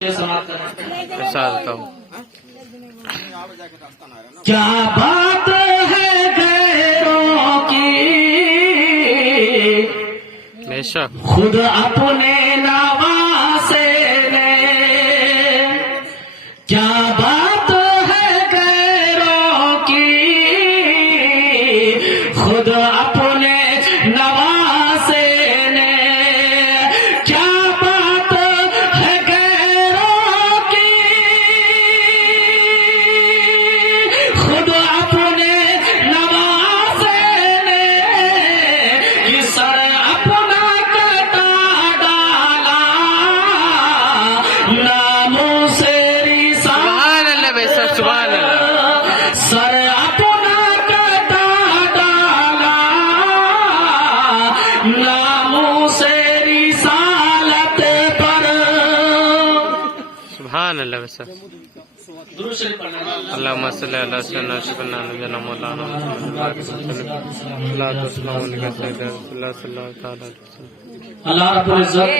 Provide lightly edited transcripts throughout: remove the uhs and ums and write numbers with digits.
کیا بات ہے غیروں کی بے شک خود اپنے نواسے نے، کیا بات ہے غیروں کی خود اپنے نواسے نے، کیا بات ہے غیروں کی خود اپنے نواسے نے، کہ سر اپنا کٹا ڈالا ناموں سے سبحان اللہ بے شک سبحان اللہ سر اپنا کٹا ڈالا ناموں سے رسالت پر۔ سبحان اللہ بے شک اللہم صلی اللہ سیدنا شفیعنا نبینا مولانا محمد اللہ والسلام علیکم سید رسول اللہ صلی اللہ تعالی علیہ وسلم۔ اللہ رب العزت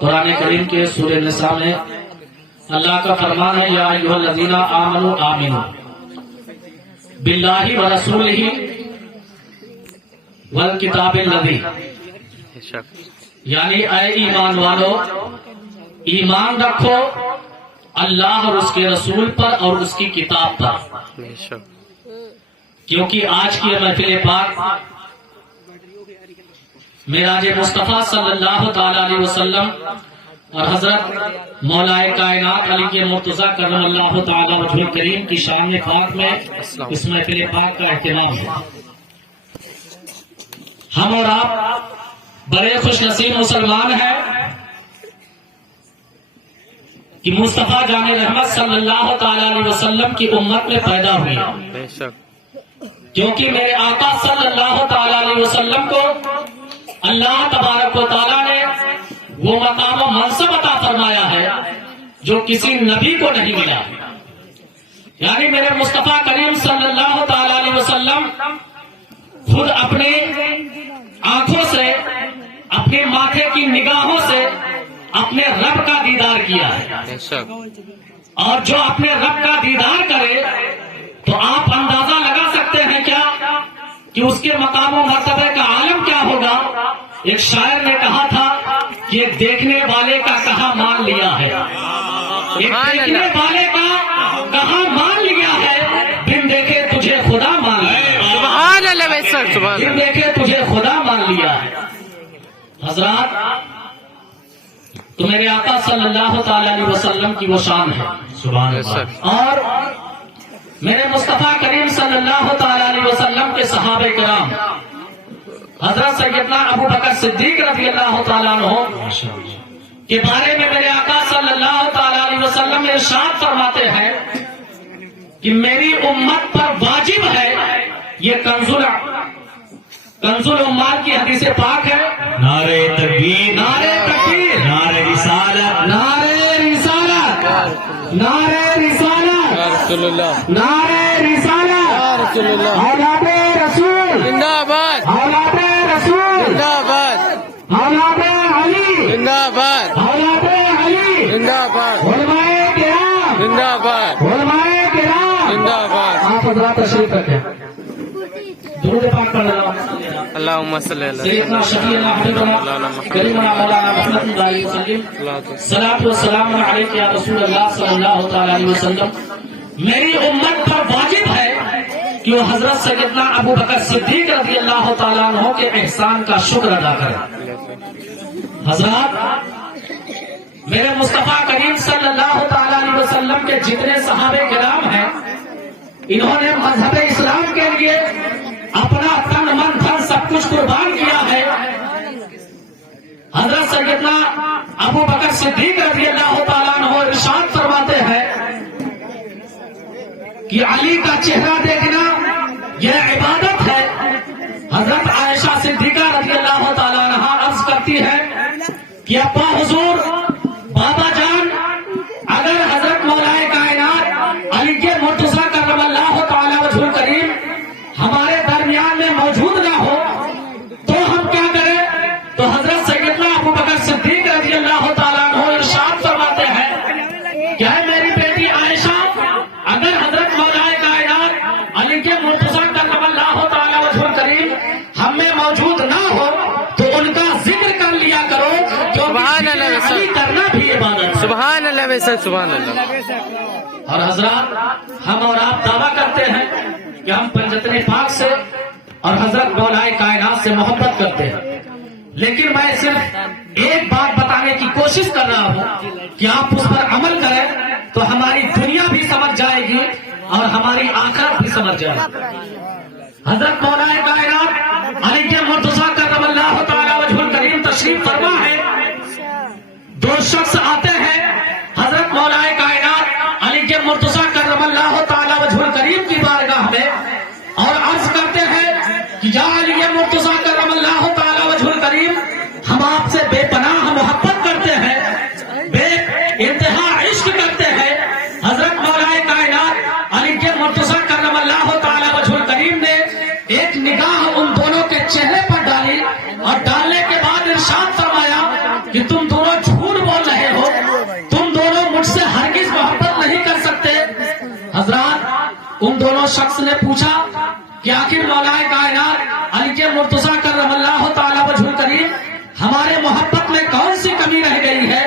قرآن کریم کے سورہ نساء میں اللہ کا فرمان ہے، یا ایھا الذین آمنوا آمنوا باللہ ورسولہ والکتاب الذی، بے شک یعنی اے ایمان والو ایمان رکھو اللہ اور اس کے رسول پر اور اس کی کتاب پر، بے شک کیونکہ آج کی محفل پاک معراج مصطفیٰ صلی اللہ تعالی علیہ وسلم اور حضرت مولا کائنات علی کے مرتضیٰ کرم اللہ تعالی وجہ کریم کی شان پاک میں اس محفل پاک کا اہتمام ہے۔ ہم اور آپ بڑے خوش نصیب مسلمان ہیں کہ مصطفیٰ جان رحمت صلی اللہ تعالی علیہ وسلم کی امت میں پیدا ہوئی، بے شک کیونکہ میرے آقا صلی اللہ تعالی علیہ وسلم کو اللہ تبارک و تعالی نے وہ مقام و منصب عطا فرمایا ہے جو کسی نبی کو نہیں ملا، یعنی میرے مصطفیٰ کریم صلی اللہ تعالی علیہ وسلم خود اپنے آنکھوں سے اپنے ماتھے کی نگاہوں سے اپنے رب کا دیدار کیا ہے، بے شک اور جو اپنے رب کا دیدار کرے تو آپ اندازہ لگا سکتے ہیں کیا کہ اس کے مقام و مرتبے کا عالم کیا ہوگا۔ ایک شاعر نے کہا تھا کہ ایک دیکھنے والے کا کہاں مان لیا ہے، ایک دیکھنے والے کا کہاں مان لیا ہے، بن دیکھے تجھے خدا مان لیا، سبحان اللہ بے شک سبحان بن اللہ دیکھے تجھے خدا مان لیا ہے۔ حضرات تو میرے آقا صلی اللہ تعالی علیہ وسلم کی وہ شان ہے، سبحان اللہ، اور میرے مصطفیٰ کریم صلی اللہ تعالی علیہ وسلم کے صحابہ کرام حضرت سیدنا ابو بکر صدیق رضی اللہ تعالیٰ عنہ کے بارے میں میرے آقا صلی اللہ تعالی علیہ وسلم ارشاد فرماتے ہیں کہ میری امت پر واجب ہے، یہ کنز العمال کی حدیث پاک ہے، نعرہ تکبیر، نعرہ تکبیر، نعرہ رسالت، نعرہ رسالت، نعرہ رسالت، یا رسول اللہ نعرہ رسالت، یا رسول اللہ اولاد رسول، زندہ آباد اولاد رسول، زندہ آباد اولاد علی، زندہ آباد اولاد علی، زندہ آباد علماء کرام، زندہ آباد علماء کرام، زندہ آباد آپ حضرات تشریف رکھیں، درود پاک پڑھ رہا ہوں۔ اللہم صلی اللہ سیدنا شفیعنا حبیبنا کریمنا مولانا محمد صلی اللہ علیہ وسلم، صلاۃ والسلام علیک یا رسول اللہ صلی اللہ تعالی علیہ وسلم۔ میری امت پر واجب ہے کہ وہ حضرت سیدنا ابو بکر صدیق رضی اللہ تعالیٰ عنہ کے احسان کا شکر ادا کرے۔ حضرات میرے مصطفیٰ کریم صلی اللہ تعالی علیہ وسلم کے جتنے صحابہ کرام ہیں، انہوں نے مذہب اسلام کے لیے اپنا تن من دھن سب کچھ قربان کیا ہے۔ حضرت سیدنا ابو بکر صدیق رضی اللہ تعالیٰ عنہ ارشاد فرماتے ہیں کہ علی کا چہرہ دیکھنا یہ عبادت ہے۔ حضرت عائشہ صدیقہ رضی اللہ تعالیٰ عنہ عرض کرتی ہے کہ ابا حضور، بابا جان، اگر حضرت مولا کائنات علی کے مرتضیٰ کرم اللہ تعالی وجہ کریم ہمارے درمیان میں موجود نہ ہو تو ہم کیا کریں؟ تو حضرت سیدنا ابو بکر صدیق رضی اللہ تعالیٰ عنہ ارشاد فرماتے ہیں اللہ بے شک سبحان اللہ. اور حضرات ہم اور آپ دعویٰ کرتے ہیں کہ ہم پنجتن پاک سے اور حضرت مولا کائنات سے محبت کرتے ہیں، لیکن میں صرف ایک بات بتانے کی کوشش کر رہا ہوں کہ آپ اس پر عمل کریں تو ہماری دنیا بھی سمجھ جائے گی اور ہماری آخرت بھی سمجھ جائے گی. حضرت مولا کائنات علی مرتضیٰ کرم اللہ تعالی وجہ الکریم تشریف فرما ہے. دو شخص آتے ہیں حضرت مولا کائنات علی مرتضیٰ کرم اللہ تعالی وجہ الکریم کی بارگاہ میں اور عرض کرتے ہیں کہ یا علی مرتضیٰ کرم اللہ تعالی وجہ الکریم، ہم آپ سے بے پناہ محبت کرتے ہیں، بے انتہا عشق کرتے ہیں. حضرت مولا کائنات علی مرتضیٰ کرم اللہ تعالی وجہ الکریم نے ایک نگاہ ان دونوں کے چہرے پر ڈالی اور ڈالنے کے بعد ارشاد فرمایا کہ تم دونوں جھوٹ بول رہے ہو، تم دونوں مجھ سے ہرگز محبت نہیں کر سکتے. حضرات ان دونوں شخص نے پوچھا کہ آخر مولا کائنات علی مرتضیٰ کرم اللہ تعالی وجہ الکریم ہمارے محبت میں کون سی کمی رہ گئی ہے؟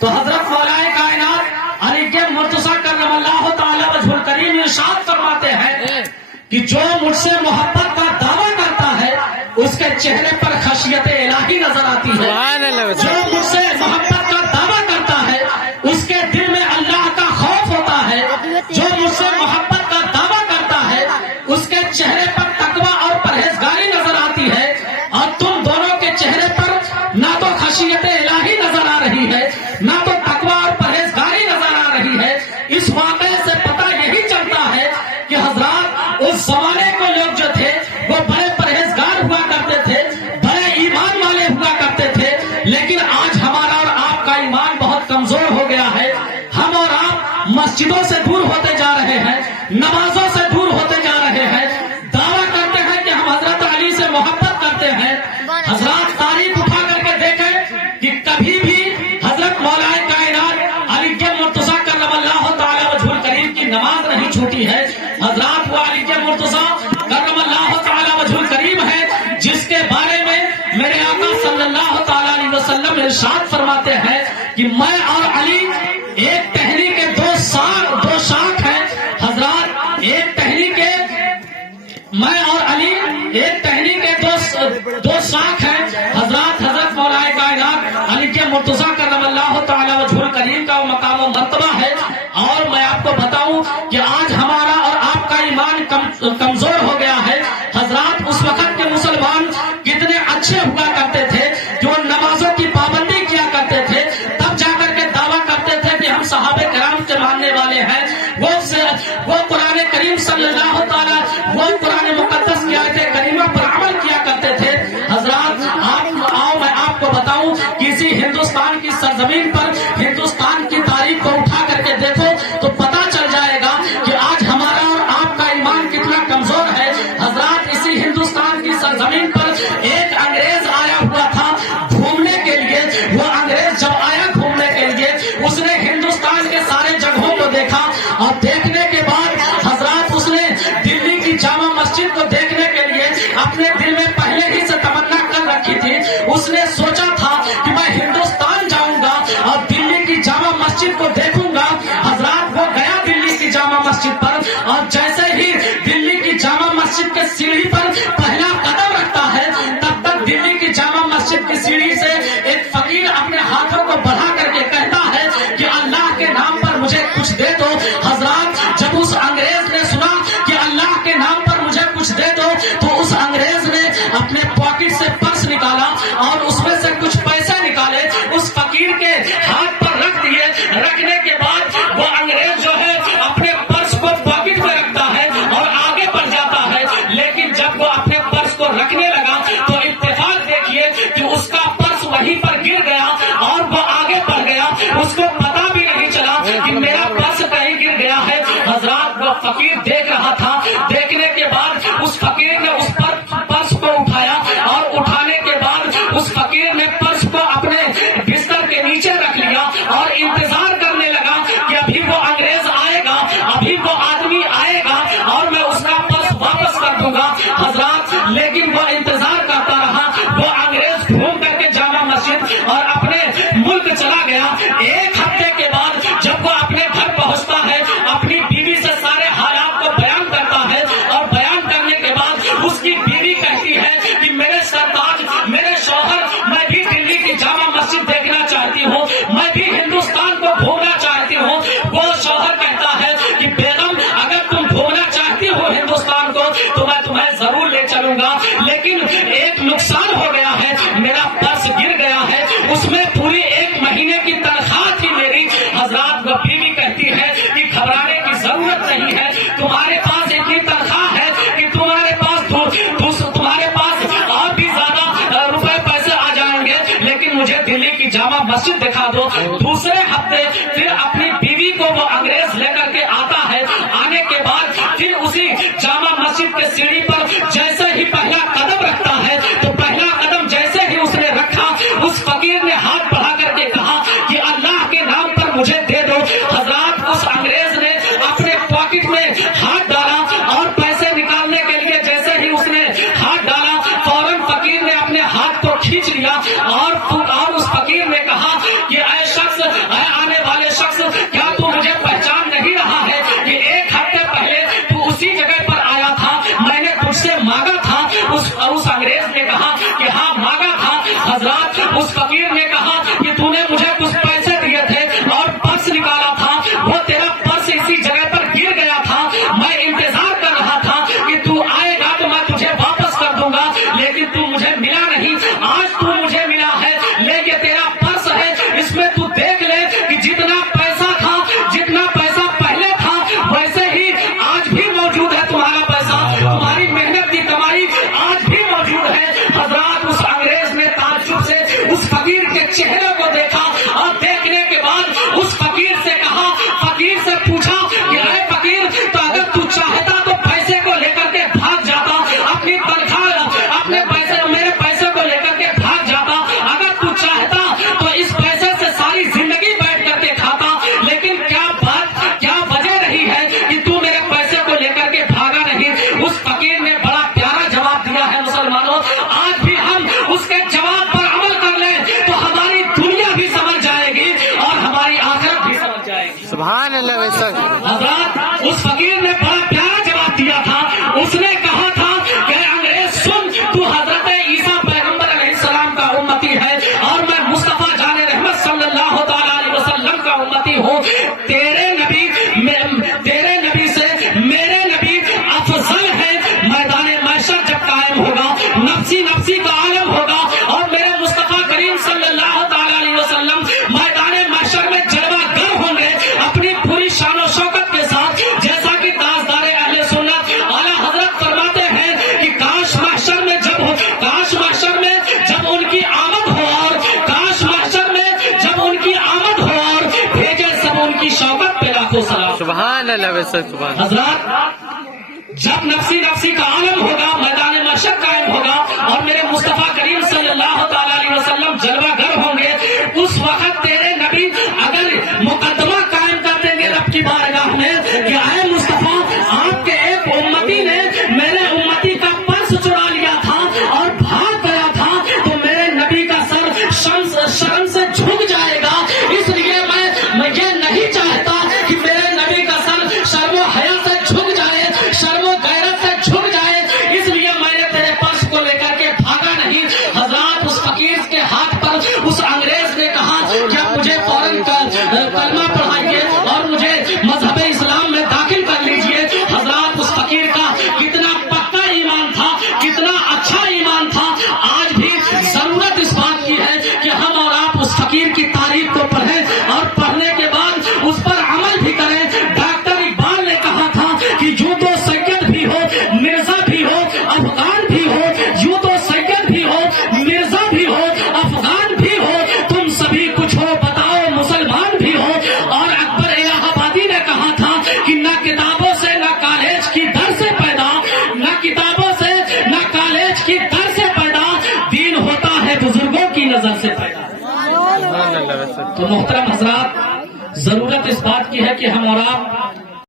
تو حضرت مولا کائنات علی مرتضیٰ کرم اللہ تعالی وجہ الکریم ارشاد فرماتے ہیں کہ جو مجھ سے محبت کا دعویٰ کرتا ہے اس کے چہرے پر خشیت الہی نظر آتی ہے. جو مجھ سے محبت کا دعویٰ کرتا ہے اس کے دل میں اللہ کا خوف ہوتا ہے. جو مجھ سے محبت کا دعویٰ کرتا ہے اس کے چہرے پر تقویٰ اور پرہیزگاری نظر آتی ہے. اور تم دونوں کے چہرے پر نہ تو خشیت الہی نظر آ رہی ہے نہ تو تقویٰ اور پرہیزگاری نظر آ رہی ہے. اس واقعے سے پتہ یہی چلتا ہے کہ حضرات اس زمانے کو لوگ جو تھے وہ بڑے پرہیزگار ہوا کرتے تھے، بڑے ایمان والے ہوا کرتے تھے، لیکن آج ہمارا اور آپ کا ایمان بہت کمزور ہو گیا ہے. ہم اور آپ مسجدوں سے دور ہوتے جا رہے ہیں، نمازوں سے دور ہوتے جا رہے ہیں، دعویٰ کرتے ہیں کہ ہم حضرت علی سے محبت کرتے ہیں. حضرات تاریخ اٹھا کر کے دیکھیں کہ کبھی بھی حضرت مولا کائنات علی مرتضیٰ کرم اللہ تعالی وجہ الکریم کی نماز نہیں چھوٹی ہے. حضرات وہ علی مرتضیٰ کرم اللہ تعالی وجہ الکریم ہے جس کے بارے میں میرے آقا صلی اللہ تعالی علیہ وسلم ارشاد فرماتے ہیں کہ میں اور علی ایک ٹہنی کے دو شاخ ہیں. حضرات ایک ٹہنی کے میں اور علی ایک ٹہنی کے دو شاخ ہیں. حضرات حضرت مولا کائنات علی مرتضیٰ کرم اللہ تعالی وجہ الکریم کا وہ مقام و مرتبہ ہے. اور میں آپ کو بتاؤں کہ آج ہمارا اور آپ کا ایمان کمزور ہو گیا ہے. حضرات اس وقت کے مسلمان کتنے اچھے ہوا کرتے تھے جو نمازوں کی پابندی کیا کرتے تھے، تب جا کر کے دعویٰ کرتے تھے کہ ہم صحابہ کرام کے ماننے والے ہیں. وہ قرآن کریم صلی اللہ تعالی وہ قرآن مقدس کی آیت کریمہ پر عمل کیا کرتے تھے. حضرات میں آپ کو بتاؤں کسی ہندوستان کی سرزمین پر ہندوستان کی تاریخ کو اٹھا کر کے دیکھو تو پتا چل جائے گا کہ آج ہمارا اور آپ کا ایمان کتنا کمزور ہے. حضرات اسی ہندوستان کی سرزمین پر ایک انگریز آیا ہوا تھا گھومنے کے لیے. وہ انگریز جب آیا گھومنے کے لیے اس نے ہندوستان کے سارے جگہوں کو دیکھا اور دیکھنے کے بعد حضرات اس نے دلی کی جامع مسجد کو دیکھنے کے لیے اپنے دل میں پہلے ہی سے تمنا کر رکھی تھی. اس نے سوچا تھا کہ میں ہندوستان جاؤں گا اور دلی کی جامع مسجد کو دیکھوں گا. حضرات وہ گیا دلی کی جامع مسجد پر اور جیسے ہی دلی کی جامع مسجد کے سیڑھی پر پہلا قدم رکھتا ہے تب تک دلی کی جامع مسجد کی سیڑھی سے ایک فقیر اپنے ہاتھوں کو بڑھا کر کے کہتا ہے کہ اللہ کے نام پر مجھے کچھ دے دو. حضرات جب اس انگریز نے سنا کہ اللہ کے نام پر مجھے کچھ دے دو تو اس انگریز نے اپنے پاکٹ سے پرس نکالا اور اس میں سے کچھ پیسے نکالے اس فقیر کے ہاتھ پر رکھ دیے. رکھنے کے بعد وہ انگریز جو ہے اپنے پرس کو پاکٹ میں رکھتا ہے اور آگے بڑھ جاتا ہے. لیکن جب وہ اپنے پرس کو رکھنے لگا تو اتفاق دیکھیے کہ اس کا پرس وہیں پر گر گیا اور وہ آگے بڑھ گیا. اس کو پتا بھی نہیں چلا کہ میرا پرس کہیں گر گیا ہے. حضرات وہ فقیر دیکھ رہا تھا. دیکھنے کے بعد اس فقیر نے اس پرس کو اٹھایا اور اٹھانے کے بعد اس فقیر نے پرس کو اپنے بستر کے نیچے رکھ لیا اور انتظار کرنے لگا کہ ابھی وہ انگریز آئے گا، ابھی وہ آدمی آئے گا اور میں اس کا پرس واپس کر دوں گا. حضرات لیکن وہ انتظار کرتا رہا. وہ انگریز گھوم کر کے جامع مسجد اور اپنے ملک چلا گیا. ایک ہفتے کے بعد حضرات کو بیوی کہتی ہے کہ گھبرانے کی ضرورت نہیں ہے، تمہارے پاس اتنی تنخواہ ہے کہ تمہارے پاس اور بھی زیادہ روپے پیسے آ جائیں گے، لیکن مجھے دلی کی جامع مسجد دکھا دو۔ دوسرے ہفتے پھر اپنی بیوی کو وہ انگریز لے کر کے آتا ہے، آنے کے بعد پھر اسی جامع مسجد کے سیڑھی پر جیسے ہی پہلا قدم رکھتا ہے تو پہلا قدم جیسے ہی اس نے رکھا، اس فقیر نے ہاتھ بڑھا کر کے کہا کہ اللہ کے نام پر مجھے دے دو۔ حضرات اس انگریز نے اپنے پاکٹ میں ہاتھ ڈالا اور پیسے نکالنے کے لیے جیسے ہی اس نے ہاتھ ڈالا فوراً فقیر نے اپنے ہاتھ کو کھینچ لیا اور اس فقیر نے کہا کہ اے شخص، اے آنے والے شخص، کیا تو مجھے پہچان نہیں رہا ہے کہ ایک ہفتے پہلے تو اسی جگہ پر آیا تھا، میں نے تجھ سے مانگا تھا۔ اس انگریز نے کہا کہ ہاں مانگا تھا۔ حضرات اس فقیر نے کہا کہ تو نے مجھے کچھ پیسے دیے تھے اور پرس نکالا تھا، وہ تیرا پرس اسی جگہ پر گر گیا تھا، میں انتظار کر رہا تھا کہ تو آئے گا تو میں تجھے واپس کر دوں گا، لیکن تو مجھے ملا نہیں، آج تو مجھے ملا ہے، لے یہ تیرا پرس ہے، اس میں تو دیکھ لے کہ جتنا پیسہ تھا، جتنا پیسہ پہلے تھا ویسے ہی آج بھی موجود ہے، تمہارا پیسہ، تمہاری محنت کی کمائی آج بھی موجود ہے۔ حضرات اس انگریز نے تعجب سے اس فقیر کے چہرے کو دیکھا اور دیکھنے کے بعد اس فقیر سے کہا، فقیر سے پوچھا کہ اے فقیر، تو اگر تو چاہتا تو پیسے کو لے کر کے بھاگ جاتا، اپنی تنخواہ، اپنے پیسے، میرے پیسے کو لے کر کے بھاگ جاتا، اگر تو چاہتا تو اس پیسے سے ساری زندگی بیٹھ کر کے کھاتا، لیکن کیا وجہ رہی ہے کہ تو میرے پیسے کو لے کر کے بھاگا نہیں؟ اس فقیر نے بڑا پیارا جواب دیا ہے مسلمانوں، آج بھی ہم اس کے جواب پر عمل کر لیں تو ہماری دنیا بھی سمجھ جائے گی اور ہماری آخرت بھی سمجھ جائے گی۔ سبحان اللہ ویسا حضرات اس فقیر نے بڑا پیارا جواب دیا تھا، اس نے کہا تھا کہ انگریز سن، تو حضرت عیسیٰ پیغمبر علیہ السلام کا امتی ہے اور میں مصطفیٰ جان رحمت صلی اللہ تعالی علیہ وسلم کا امتی ہوں، تیرے نبی سے میرے نبی افضل ہے۔ میدان محشر جب قائم ہوگا، نفسی نفسی کا عالم ہوگا اور میرے مصطفیٰ کریم صلی اللہ تعالی علیہ وسلم میدان محشر میں جلوہ گر ہوں گے اپنی پوری شان و شوکت کے ساتھ، جیسا کہ تاجدار اہل سنت اعلیٰ حضرت فرماتے ہیں کہ کاش محشر میں جب ان کی آمد ہو اور کاش محشر میں جب ان کی آمد ہو اور بھیجے سب ان کی شوکت پہ لاکھوں سلام۔ سبحان اللہ ویسا سبحان حضرات جب نفسی نفسی کا عالم ہوگا، میدان محشر قائم ہوگا اور میرے مصطفیٰ کریم صلی اللہ تعالی علیہ وسلم جلوہ گر ہوں گے، اس وقت تیرے نبی اگر مقدمہ قائم کر دیں گے رب کی بارگاہ میں کہ اے مصطفیٰ، آپ کے ایک امتی نے میرے امتی کا پرس چرا لیا تھا اور بھاگ گیا تھا، تو میرے نبی کا سر شرم سے جھک جائے گا، اس لیے میں یہ نہیں چاہتا کہ میرے نبی کا سر شرم و حیا سے جھک جائے، شرم و غیرت سے جھک جائے، اس لیے میں نے تیرے پرس کو لے کر کے بھاگا نہیں۔ حضرات اس فقیر کے ہاتھ پر اس انگریز نے کہا کیا مجھے فوراً کلمہ پڑھائیے اور مجھے مذہب اسلام میں داخل کر لیجئے۔ حضرات اس فقیر کا کتنا پکا ایمان تھا، کتنا اچھا ایمان تھا۔ آج بھی ضرورت اس بات کی ہے کہ ہم اور آپ اس فقیر کی تاریخ کو پڑھیں اور پڑھنے کے بعد اس پر عمل بھی کریں۔ ڈاکٹر اقبال نے کہا تھا کہ یوں تو سید بھی ہو، مرزا بھی ہو، افغان بھی ہو، یوں تو سید بھی ہو، مرزا بھی ہو، افغان بھی ہو، تم سبھی کچھ ہو، بتاؤ مسلمان بھی ہو۔ اور اکبر الہ آبادی نے کہا تھا کہ نہ کتابوں سے نہ کالج کی در سے پیدا، نہ کتابوں سے نہ کالج کی در سے پیدا، دین ہوتا ہے بزرگوں کی نظر سے پیدا۔ سبحان اللہ ویسا تو محترم حضرات، ضرورت اس بات کی ہے کہ ہم اور آپ